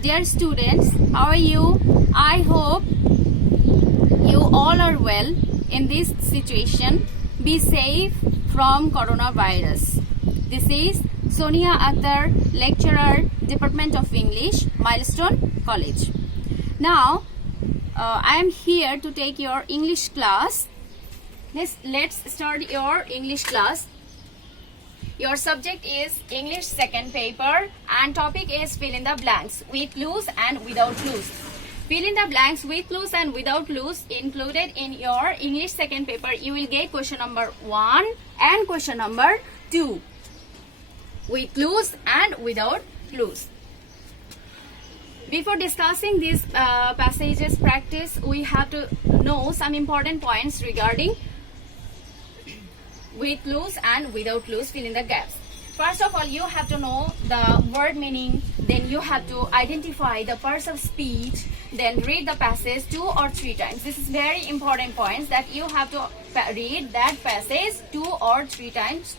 Dear students, how are you? I hope you all are well in this situation. Be safe from coronavirus. This is Sonia Akhtar, lecturer, Department of English, Milestone College. Now, I am here to take your English class. Let's start your English class. Your subject is English second paper and topic is fill in the blanks with clues and without clues. Fill in the blanks with clues and without clues included in your English second paper. You will get question number 1 and question number 2 with clues and without clues. Before discussing these passages practice, we have to know some important points regarding with clues and without clues, fill in the gaps. First of all, you have to know the word meaning, then you have to identify the parts of speech, then read the passage 2 or 3 times. This is very important points that you have to read that passage 2 or 3 times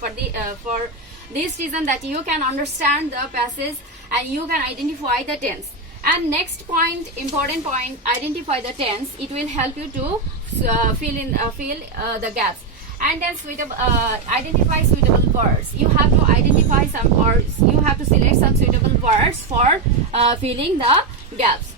for this reason that you can understand the passage and you can identify the tense. And next point, important point, identify the tense. It will help you to fill the gaps. And then identify suitable words. You have to identify some words. You have to select some suitable words for filling the gaps.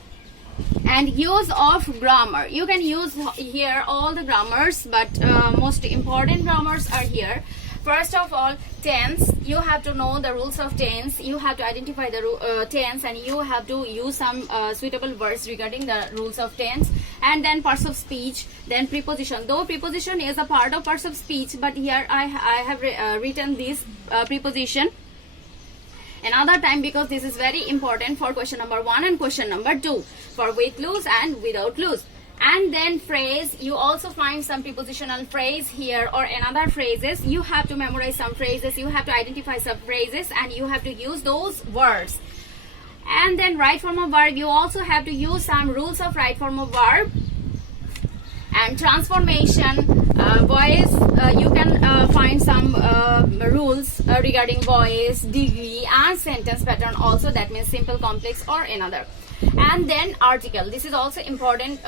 And use of grammar. You can use here all the grammars, but most important grammars are here. First of all, tense. You have to know the rules of tense. You have to identify the tense, and you have to use some suitable words regarding the rules of tense. And then parts of speech, then preposition. Though preposition is a part of parts of speech, but here I have written this preposition another time because this is very important for question number 1 and question number 2 for with clues and without clues. And then phrase, you also find some prepositional phrase here or another phrases. You have to memorize some phrases, you have to identify some phrases, and you have to use those words. And then right form of verb, you also have to use some rules of right form of verb. And transformation, voice, you can find some rules regarding voice, degree, and sentence pattern also. That means simple, complex, or another. And then article. This is also important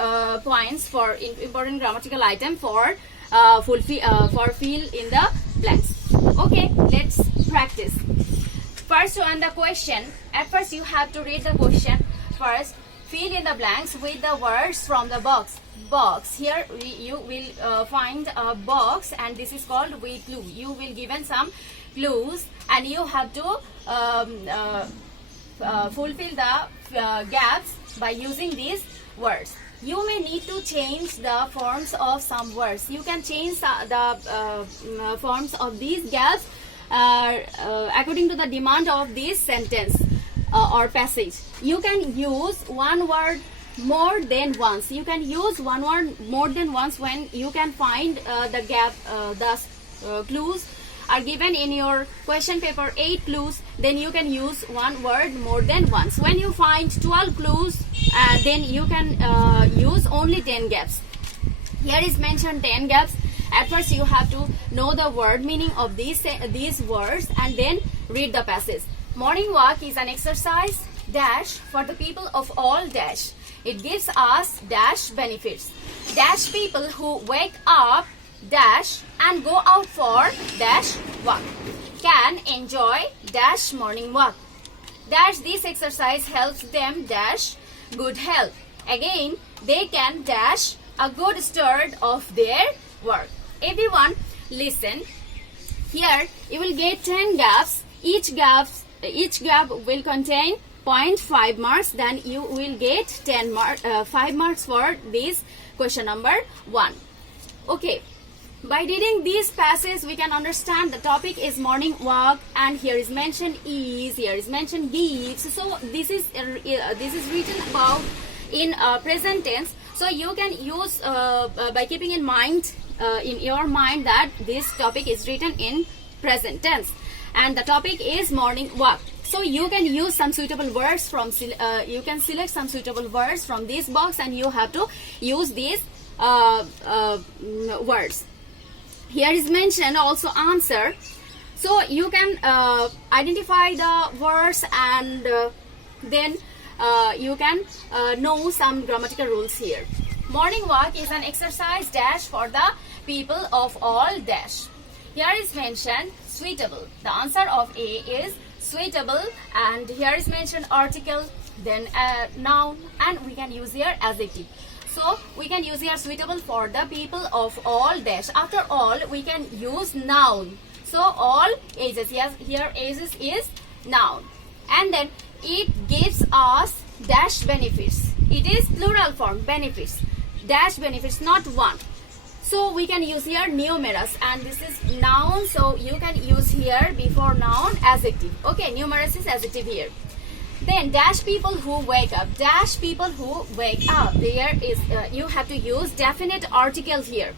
points for important grammatical item for fill in the blanks. Okay, let's practice. First on the question. At first you have to read the question. First, fill in the blanks with the words from the box. Here you will find a box, and this is called with clue. You will given some clues, and you have to fulfill the gaps by using these words. You may need to change the forms of some words. You can change the forms of these gaps according to the demand of this sentence or passage. You can use one word more than once. You can use one word more than once when you can find the gap. The clues are given in your question paper 8 clues, then you can use one word more than once. When you find 12 clues, then you can use only 10 gaps. Here is mentioned 10 gaps. At first you have to know the word meaning of these words and then read the passage. Morning walk is an exercise dash for the people of all dash. It gives us dash benefits. Dash people who wake up dash and go out for dash walk can enjoy dash morning walk. Dash this exercise helps them dash good health. Again, they can dash a good start of their work. Everyone listen. Here you will get 10 gaps. Each gap will contain 0.5 marks. Then you will get 5 marks for this question number 1. Okay. By reading this passage, we can understand the topic is morning walk, and here is mentioned is, here is mentioned gives. So this is written about in present tense. So you can use by keeping in mind in your mind that this topic is written in present tense, and the topic is morning walk. So you can use some suitable words from you can select some suitable words from this box, and you have to use these words. Here is mentioned also answer. So you can identify the words and then you can know some grammatical rules here. Morning walk is an exercise dash for the people of all dash. Here is mentioned suitable. The answer of A is suitable, and here is mentioned article, then noun, and we can use here adjective. So we can use here suitable for the people of all dash. After all, we can use noun. So all ages, yes, here ages is noun. And then it gives us dash benefits. It is plural form, benefits. Dash benefits, not one. So we can use here numerous, and this is noun, so you can use here before noun adjective. Okay, numerous is adjective here. Then dash people who wake up. Dash people who wake up. There is you have to use definite article here.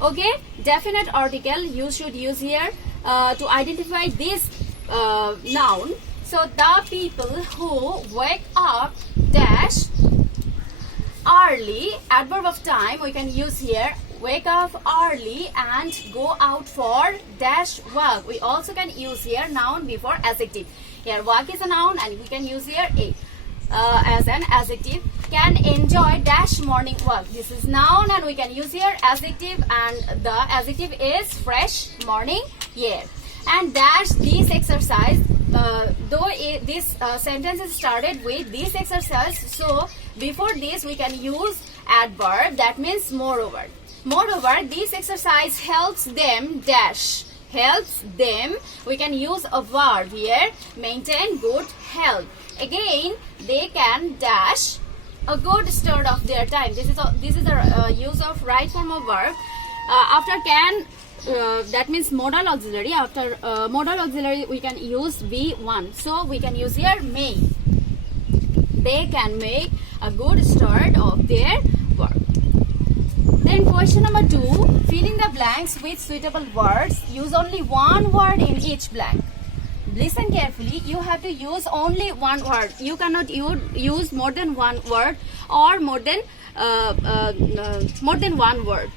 Okay, definite article you should use here to identify this noun. So the people who wake up dash early. Adverb of time we can use here. Wake up early and go out for dash work. We also can use here noun before adjective. Here work is a noun, and we can use here a as an adjective. Can enjoy dash morning walk. This is noun, and we can use here adjective, and the adjective is fresh morning air. And dash this exercise. This sentence is started with this exercise, so before this we can use adverb, that means moreover. Moreover, this exercise helps them dash. Helps them, we can use a verb here, maintain good health. Again, they can dash a good start of their time. This is a use of right form of verb. After can, that means modal auxiliary. After modal auxiliary we can use V1. So we can use here may. They can make a good start of their work. Then question number 2, fill in the blanks with suitable words. Use only one word in each blank. Listen carefully, you have to use only one word. You cannot use more than one word or more than one word.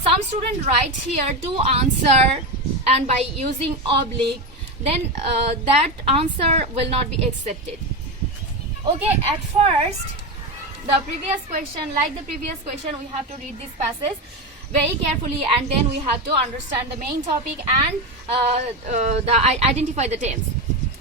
Some students write here to answer, and by using oblique, then that answer will not be accepted. Okay, at first, the previous question, we have to read this passage very carefully, and then we have to understand the main topic and identify the tense.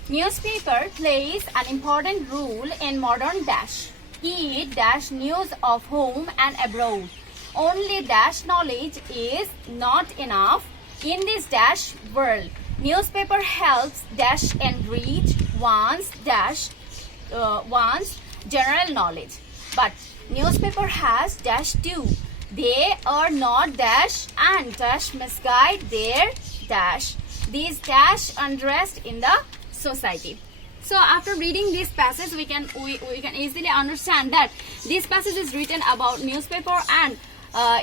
Newspaper plays an important role in modern dash. It dash news of home and abroad. Only dash knowledge is not enough in this dash world. Newspaper helps dash enrich one's general knowledge. But newspaper has dash too. They are not dash and dash misguide their dash. These dash unrest in the society. So after reading this passage, we can easily understand that this passage is written about newspaper, and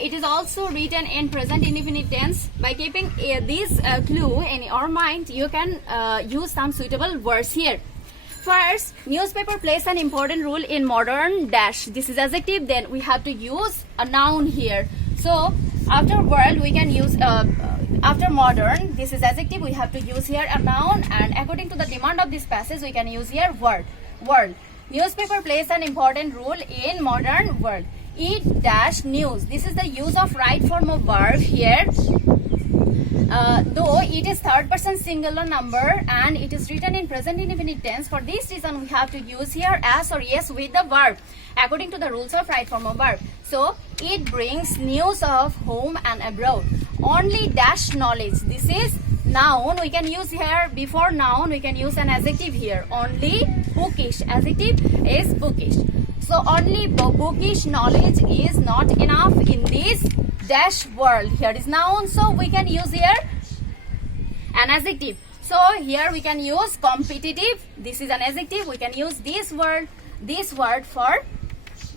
it is also written in present indefinite tense. By keeping this clue in your mind, you can use some suitable words here. First, newspaper plays an important role in modern dash. This is adjective, then we have to use a noun here. So after world we can use after modern, this is adjective, we have to use here a noun, and according to the demand of this passage we can use here world. Newspaper plays an important role in modern world. It dash news. This is the use of right form of verb here. Though it is third person singular number and it is written in present indefinite tense, for this reason we have to use here as or yes with the verb according to the rules of right form of verb. So it brings news of home and abroad. Only dash knowledge. This is noun. We can use here before noun we can use an adjective here. Only bookish. Adjective is bookish. So only bookish knowledge is not enough in this dash world. Here is noun, so we can use here an adjective. So here we can use competitive. This is an adjective. We can use this word for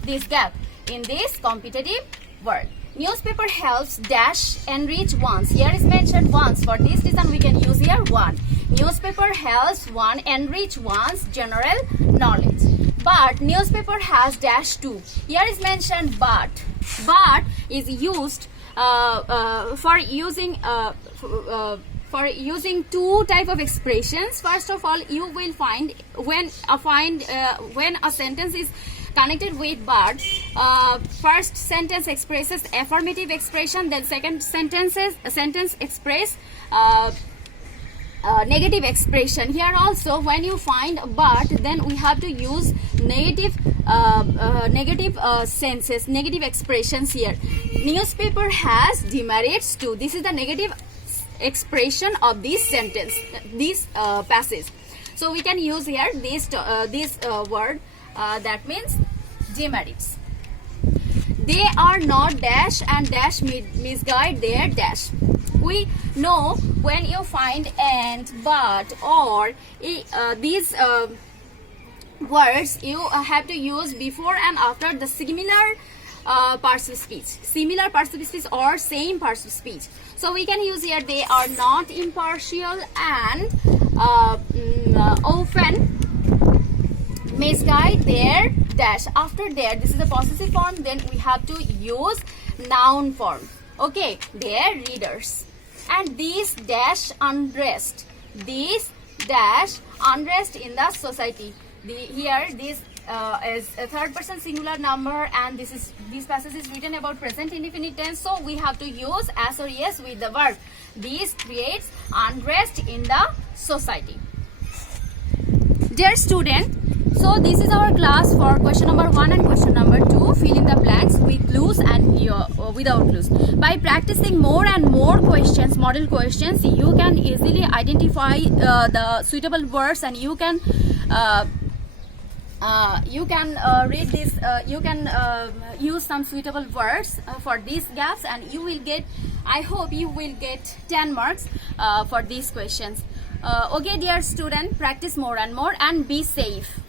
this gap in this competitive word. Newspaper helps dash enrich ones. Here is mentioned ones. For this reason we can use here one. Newspaper helps one enrich one's general knowledge. But newspaper has dash too. Here is mentioned but. But is used for using for using two type of expressions. First of all, you will find when a sentence is connected with but, first sentence expresses affirmative expression, then second sentence express negative expression. Here also, when you find but, then we have to use negative senses, negative expressions here. Newspaper has demerits too. This is the negative expression of this sentence, this passage. So we can use here this word, that means demerits. They are not dash and dash misguide their dash. We know when you find and, but, or these words, you have to use before and after the similar parts of speech, similar parts of speech or same parts of speech. So we can use here they are not impartial and often misguide their dash. After there, this is a possessive form, then we have to use noun form. Okay, their readers. And these dash unrest, these dash unrest in the society. Here this is a third person singular number, and this passage is written about present indefinite tense, so we have to use as or yes with the verb. This creates unrest in the society. Dear student, so this is our class for question number 1 and question number 2. Fill in the blanks with clues and without clues. By practicing more and more questions, model questions, you can easily identify the suitable words, and you can read this. You can use some suitable words for these gaps, and you will get. I hope you will get 10 marks for these questions. Okay, dear student, practice more and more and be safe.